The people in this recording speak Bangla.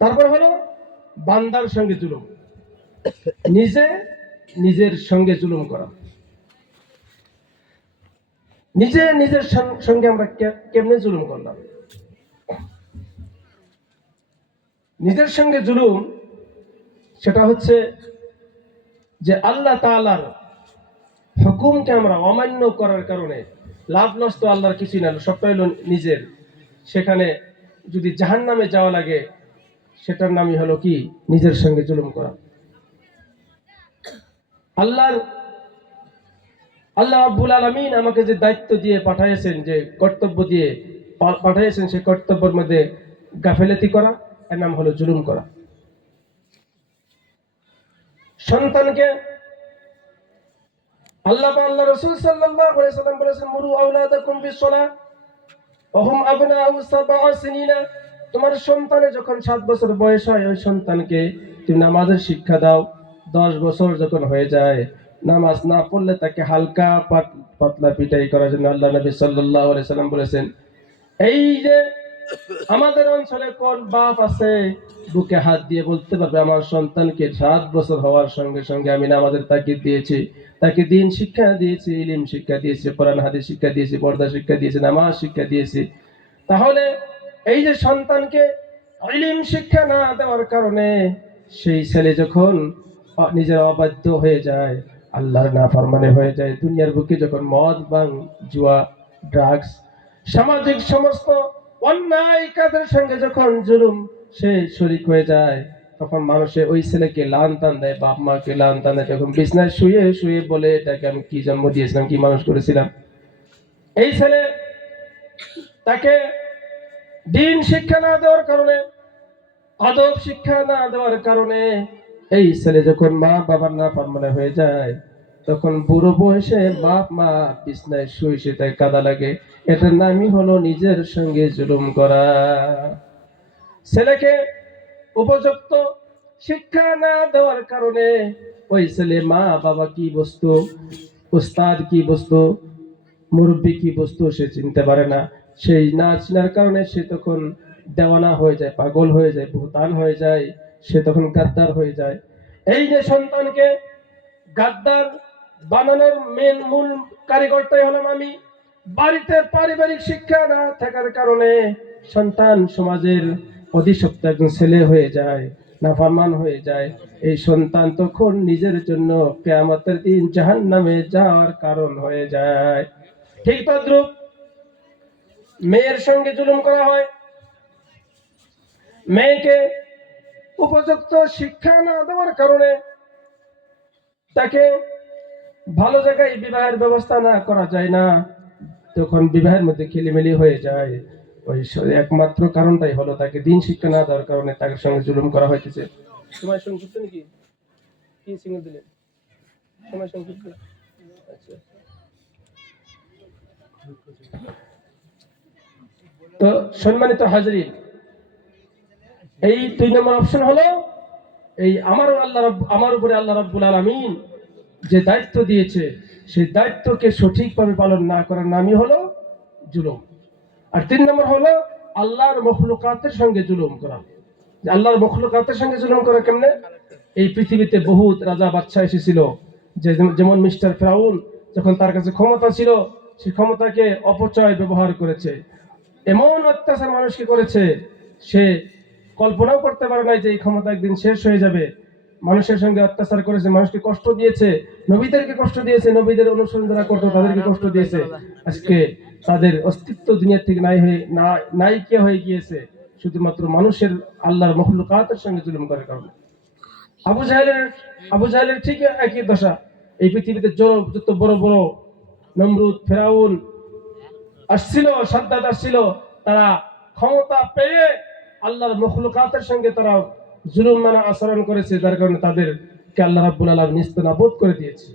তারপর হলো বান্দার সঙ্গে জুলুম, নিজে নিজের সঙ্গে জুলুম করা। নিজে নিজের সঙ্গে আমরা কেমনে জুলুম করলাম? নিজের সঙ্গে জুলুম সেটা হচ্ছে যে আল্লাহ তাআলার হুকুমকে আমরা অমান্য করার কারণে লাভ নষ্ট আল্লাহর কিছুই না, সবটাই হলো নিজের। সেখানে যদি জাহান্নামে যাওয়া লাগে সেটার নামই হলো কি? নিজের সঙ্গে জুলুম করা। আল্লাহ রাব্বুল আলামিন আমাকে যে দায়িত্ব দিয়ে পাঠিয়েছেন, যে কর্তব্য দিয়ে পাঠিয়েছেন, সেই কর্তব্যের মধ্যে গাফেলাতি করা এর নাম হলো জুলুম করা। সন্তানকে আল্লাহ রাসূল সাল্লাল্লাহু আলাইহি ওয়াসাল্লাম বলেছেন, মুরু আওলাদাকুম বিসসালাহ ওয়া হুম আবনাউ সাবআ সিনিনা। তোমার সন্তানের যখন 7 বছর বয়স হয়, ওই সন্তানকে তুমি নামাজের শিক্ষা দাও। 10 বছর যখন হয়ে যায়, নামাজ না পড়লে তাকে হালকা পাতলা পিটাই করার জন্য আল্লাহ নবী সাল্লাল্লাহু আলাইহি ওয়াসাল্লাম বলেছেন। এই যে আমাদের অঞ্চলে কোন বাপ আছে বুকে হাত দিয়ে বলতে পারবে আমার সন্তানকে 7 বছর হওয়ার সঙ্গে সঙ্গে আমি নামাজের তাকিদ দিয়েছি, তাকে দিন শিক্ষা দিয়েছি, ইলম শিক্ষা দিয়েছি, কোরআন হাদিস শিক্ষা দিয়েছি, পর্দা শিক্ষা দিয়েছি, নামাজ শিক্ষা দিয়েছি? তাহলে এই যে সন্তানকে ইলম শিক্ষা না দেওয়ার কারণে সেই ছেলে যখন নিজের অবাধ্য হয়ে যায়, আল্লাহর নাফরমানে হয়ে যায়, দুনিয়ার বুকে যখন মদ বাং জুয়া ড্রাগস সামাজিক সমস্ত অন্যায় কাজের সঙ্গে যখন জুলুম সে শরীক হয়ে যায়, তখন মানুষে ওই ছেলেকে লান টান দেয়, বাপ মাকে লান টান দেয়, যখন বিছনায় শুয়ে শুয়ে বলে এটাকে আমি কি জন্ম দিয়েছিলাম, কি মানুষ করেছিলাম। এই ছেলে তাকে দিন শিক্ষা না দেওয়ার কারণে, আদব শিক্ষা না দেওয়ার কারণে এই ছেলে যখন মা বাবার নাফরমানে হয়ে যায়, তখন বুড়ো বয়সে বাপ মা বিছনায় শুয়ে শুয়ে তাই কাঁদা লাগে। এটার নামই হলো নিজের সঙ্গে জুলুম করা। ছেলেকে উপযুক্ত শিক্ষা না দেওয়ার কারণে ওই ছেলে মা বাবা কি বস্তু, উস্তাদ কি বস্তু, মুরব্বী কি বস্তু সে চিনতে পারে না। সেই না চিনার কারণে সে তখন দেওয়ানা হয়ে যায়, পাগল হয়ে যায়, ভুতান হয়ে যায়, সে তখন গাদ্দার হয়ে যায়। এই যে সন্তানকে গাদ্দার বানানোর মূল কারিগরটাই হলাম আমি। বাড়িতে পারিবারিক শিক্ষা না থাকার কারণে সন্তান সমাজের অধিশপ্ত একজন ছেলে হয়ে যায়, নাফরমান হয়ে যায়। এই সন্তান তখন নিজের জন্য কিয়ামতের দিন জাহান্নামে যাওয়ার কারণ হয়ে যায়। ঠিক তদ্রূপ মেয়ের সঙ্গে জুলুম করা হয়। মেয়েকে উপযুক্ত শিক্ষা না দেওয়ার কারণে তাকে ভালো জায়গায় বিবাহের ব্যবস্থা না করা যায় না, তখন বিবাহের মধ্যে খেলিমেলি হয়ে যায়। ওই একমাত্র কারণটাই হলো তাকে দিন শিক্ষা না দেওয়ার কারণে তার সঙ্গে জুলুম করা হইতেছে। সময় সংক্ষিপ্ত নাকি? কি সিগন্যাল দিলেন? সময় সংক্ষিপ্ত। আচ্ছা, তো সম্মানিত হাজরিন, এই 2 নম্বর অপশন হলো এই আমার উপরে আল্লাহ রাব্বুল আলামিন যে দায়িত্ব দিয়েছে, সেই দায়িত্বকে সঠিকভাবে পালন না করার নামই হলো জুলুম। আর 3 নম্বর হলো আল্লাহর মখলুকাতের সঙ্গে জুলুম করা। আল্লাহর মখলুকাতের সঙ্গে জুলুম করা কেমনে? এই পৃথিবীতে বহুত রাজা বাদশা এসেছিল, যেমন মিস্টার ফিরাউন যখন তার কাছে ক্ষমতা ছিল, সেই ক্ষমতাকে অপচয় ব্যবহার করেছে, এমন অত্যাচার মানুষকে করেছে, সে কল্পনাও করতে পারে নাই যে এই ক্ষমতা একদিন শেষ হয়ে যাবে। মানুষের সঙ্গে অত্যাচার করেছে, মানুষকে কষ্ট দিয়েছে, নবীদেরকে কষ্ট দিয়েছে, নবীদের অনুসরণ যারা করতো তাদেরকে কষ্ট দিয়েছে। আজকে তাদের অস্তিত্ব দুনিয়া থেকে নাইকিয়া হয়ে গিয়েছে, শুধুমাত্র মানুষের আল্লাহর মখলুকাতের সঙ্গে জুলুম করার কারণে। আবু জাহেলের ঠিক একই দশা। এই পৃথিবীতে যত বড় বড় নমরুদ, ফেরাউন আসছিল, সাদ্দাত আসছিল, তারা ক্ষমতা পেয়ে আল্লাহর মখলুকাতের সঙ্গে তারা জুলুম মানা আচরণ করেছে, যার কারণে তাদেরকে আল্লাহ রাব্বুল আলামিন নিস্তেনাবুদ করে দিয়েছে।